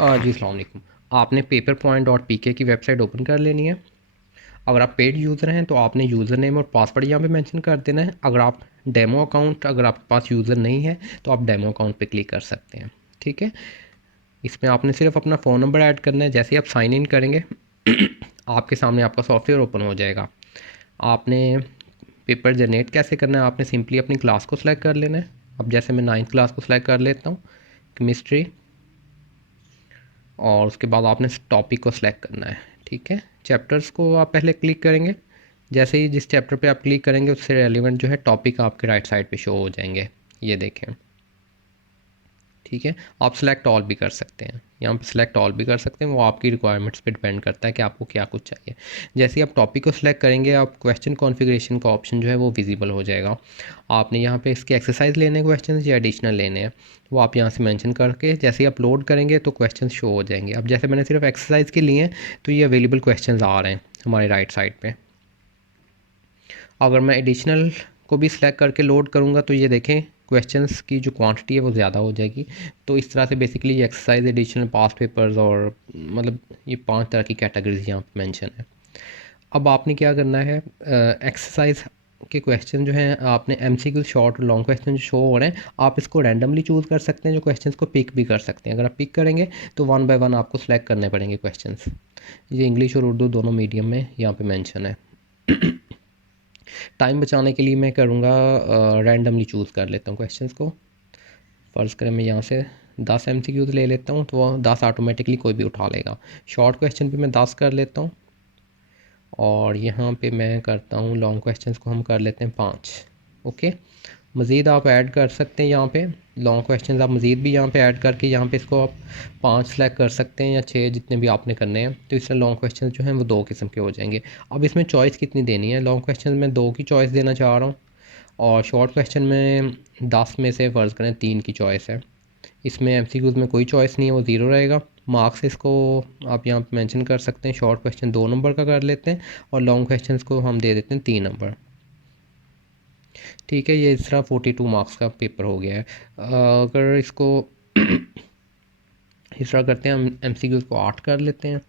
जी अस्सलाम वालेकुम। आपने पेपर पॉइंट डॉट पी के की वेबसाइट ओपन कर लेनी है। अगर आप पेड यूज़र हैं तो आपने यूज़र नेम और पासवर्ड यहाँ पे मेंशन कर देना है। अगर आप डेमो अकाउंट अगर आपके पास यूज़र नहीं है तो आप डेमो अकाउंट पे क्लिक कर सकते हैं। ठीक है, इसमें आपने सिर्फ अपना फ़ोन नंबर ऐड करना है। जैसे ही आप साइन इन करेंगे आपके सामने आपका सॉफ्टवेयर ओपन हो जाएगा। आपने पेपर जनरेट कैसे करना है, आपने सिंपली अपनी क्लास को सिलेक्ट कर लेना है। अब जैसे मैं 9th क्लास को सिलेक्ट कर लेता हूँ, केमिस्ट्री, और उसके बाद आपने टॉपिक को सिलेक्ट करना है। ठीक है, चैप्टर्स को आप पहले क्लिक करेंगे। जैसे ही जिस चैप्टर पे आप क्लिक करेंगे उससे रेलिवेंट जो है टॉपिक आपके राइट साइड पे शो हो जाएंगे। ये देखें। ठीक है, आप सिलेक्ट ऑल भी कर सकते हैं, यहाँ पे सिलेक्ट ऑल भी कर सकते हैं। वो आपकी रिक्वायरमेंट्स पे डिपेंड करता है कि आपको क्या कुछ चाहिए। जैसे ही आप टॉपिक को सिलेक्ट करेंगे आप क्वेश्चन कॉन्फ़िगरेशन का ऑप्शन जो है वो विजिबल हो जाएगा। आपने यहाँ पे इसके एक्सरसाइज लेने हैं क्वेश्चन या एडिशनल लेने हैं, वो आप यहाँ से मेंशन करके जैसे ही अपलोड करेंगे तो क्वेश्चन शो हो जाएंगे। अब जैसे मैंने सिर्फ एक्सरसाइज के लिए हैं तो ये अवेलेबल क्वेश्चन आ रहे हैं हमारे राइट साइड पर। अगर मैं एडिशनल को भी सिलेक्ट करके लोड करूँगा तो ये देखें क्वेश्चंस की जो क्वांटिटी है वो ज़्यादा हो जाएगी। तो इस तरह से बेसिकली ये एक्सरसाइज, एडिशनल, पास्ट पेपर्स और मतलब ये 5 तरह की कैटेगरीज यहाँ पे मेंशन है। अब आपने क्या करना है, एक्सरसाइज के क्वेश्चन जो हैं आपने एमसीक्यू शॉर्ट और लॉन्ग क्वेश्चन जो शो हो रहे हैं आप इसको रैंडमली चूज़ कर सकते हैं। जो क्वेश्चंस को पिक भी कर सकते हैं। अगर आप पिक करेंगे तो 1 बाय 1 आपको सेलेक्ट करने पड़ेंगे क्वेश्चंस। ये इंग्लिश और उर्दू दोनों मीडियम में यहाँ पे मेंशन है। टाइम बचाने के लिए मैं करूँगा रैंडमली चूज़ कर लेता हूँ क्वेश्चंस को। फ़र्ज़ करें मैं यहाँ से 10 एमसीक्यूज़ ले लेता हूँ तो वो 10 ऑटोमेटिकली कोई भी उठा लेगा। शॉर्ट क्वेश्चन पे मैं 10 कर लेता हूँ और यहाँ पे मैं करता हूँ लॉन्ग क्वेश्चंस को हम कर लेते हैं 5। ओके, मज़ीद आप ऐड कर सकते हैं यहाँ पे लॉन्ग क्वेश्चंस आप मज़ीद भी यहाँ पे ऐड करके यहाँ पे इसको आप 5 सेलेक्ट कर सकते हैं या 6 जितने भी आपने करने हैं। तो इससे लॉन्ग क्वेश्चंस जो हैं वो 2 किस्म के हो जाएंगे। अब इसमें चॉइस कितनी देनी है, लॉन्ग क्वेश्चन में 2 की चॉइस देना चाह रहा हूँ और शॉर्ट क्वेश्चन में 10 में से फ़र्ज़ करें 3 की चॉइस है। इसमें एमसीक्यूज़ में कोई चॉइस नहीं है, वो ज़ीरो रहेगा। मार्क्स इसको आप यहाँ पे मेंशन कर सकते हैं। शॉर्ट क्वेश्चन 2 नंबर का कर लेते हैं और लॉन्ग क्वेश्चंस को हम दे देते हैं 3 नंबर। ठीक है, ये इस तरह 42 मार्क्स का पेपर हो गया है। अगर इसको इस तरह करते हैं, हम एमसीक्यूज़ को 8 कर लेते हैं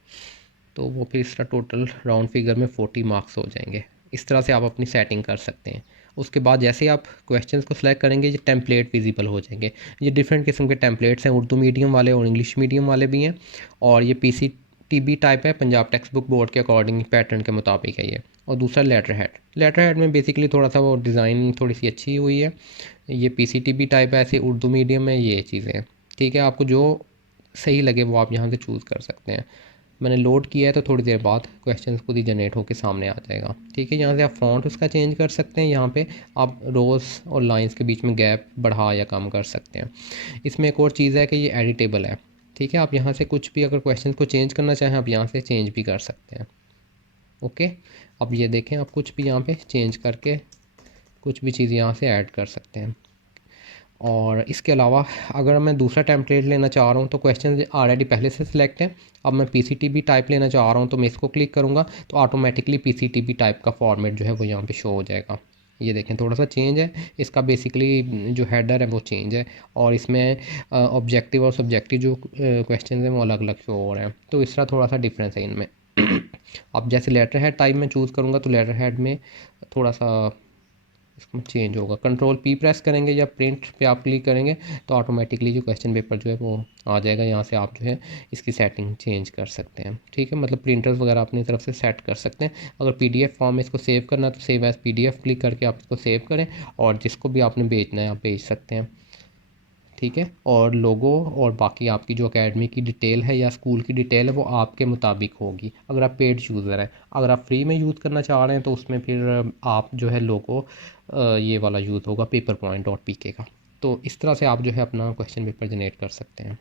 तो वो फिर इस तरह टोटल राउंड फिगर में 40 मार्क्स हो जाएंगे। इस तरह से आप अपनी सेटिंग कर सकते हैं। उसके बाद जैसे ही आप क्वेश्चंस को सिलेक्ट करेंगे ये टेम्पलेट विजिबल हो जाएंगे। ये डिफरेंट किस्म के टेम्पलेट्स हैं, उर्दू मीडियम वाले और इंग्लिश मीडियम वाले भी हैं। और ये पीसीटीबी टाइप है, पंजाब टेक्स्ट बुक बोर्ड के अकॉर्डिंग पैटर्न के मुताबिक है ये। और दूसरा लेटर हेड, लेटर हेड में बेसिकली थोड़ा सा वो डिज़ाइन थोड़ी सी अच्छी हुई है। ये पीसीटीबी टाइप है, ऐसे उर्दू मीडियम में ये चीज़ें हैं। ठीक है, आपको जो सही लगे वो आप यहाँ से चूज़ कर सकते हैं। मैंने लोड किया है तो थोड़ी देर बाद क्वेश्चन खुद ही जनरेट होकर सामने आ जाएगा। ठीक है, यहाँ से आप फ़ॉन्ट उसका चेंज कर सकते हैं। यहाँ पे आप रोज़ और लाइंस के बीच में गैप बढ़ा या कम कर सकते हैं। इसमें एक और चीज़ है कि ये एडिटेबल है। ठीक है, आप यहाँ से कुछ भी अगर क्वेश्चन को चेंज करना चाहें आप यहाँ से चेंज भी कर सकते हैं। ओके, अब ये देखें आप कुछ भी यहाँ पे चेंज करके कुछ भी चीज़ यहाँ से ऐड कर सकते हैं। और इसके अलावा अगर मैं दूसरा टेम्पलेट लेना चाह रहा हूँ तो क्वेश्चन ऑलरेडी पहले से सिलेक्ट है। अब मैं पीसीटीबी टाइप लेना चाह रहा हूँ तो मैं इसको क्लिक करूँगा तो ऑटोमेटिकली पीसीटीबी टाइप का फॉर्मेट जो है वो यहाँ पे शो हो जाएगा। ये देखें थोड़ा सा चेंज है, इसका बेसिकली जो हेडर है वो चेंज है और इसमें ऑब्जेक्टिव और सब्जेक्टिव जो क्वेश्चन हैं वो अलग अलग शो हो रहे हैं। तो इस तरह थोड़ा सा डिफरेंस है इनमें। अब जैसे लेटर हेड टाइप में चूज़ करूँगा तो लेटर हेड में थोड़ा सा इसमें चेंज होगा। कंट्रोल पी प्रेस करेंगे या प्रिंट पे आप क्लिक करेंगे तो ऑटोमेटिकली जो क्वेश्चन पेपर जो है वो आ जाएगा। यहाँ से आप जो है इसकी सेटिंग चेंज कर सकते हैं। ठीक है, मतलब प्रिंटर्स वगैरह अपनी तरफ से सेट कर सकते हैं। अगर पीडीएफ फॉर्म में इसको सेव करना है तो सेव एज पीडीएफ क्लिक करके आप इसको सेव करें और जिसको भी आपने भेजना है आप भेज सकते हैं। ठीक है, और लोगो और बाकी आपकी जो एकेडमी की डिटेल है या स्कूल की डिटेल है वो आपके मुताबिक होगी अगर आप पेड यूज़र हैं। अगर आप फ्री में यूज़ करना चाह रहे हैं तो उसमें फिर आप जो है लोगो ये वाला यूज़ होगा पेपर पॉइंट डॉट पी के का। तो इस तरह से आप जो है अपना क्वेश्चन पेपर जनरेट कर सकते हैं।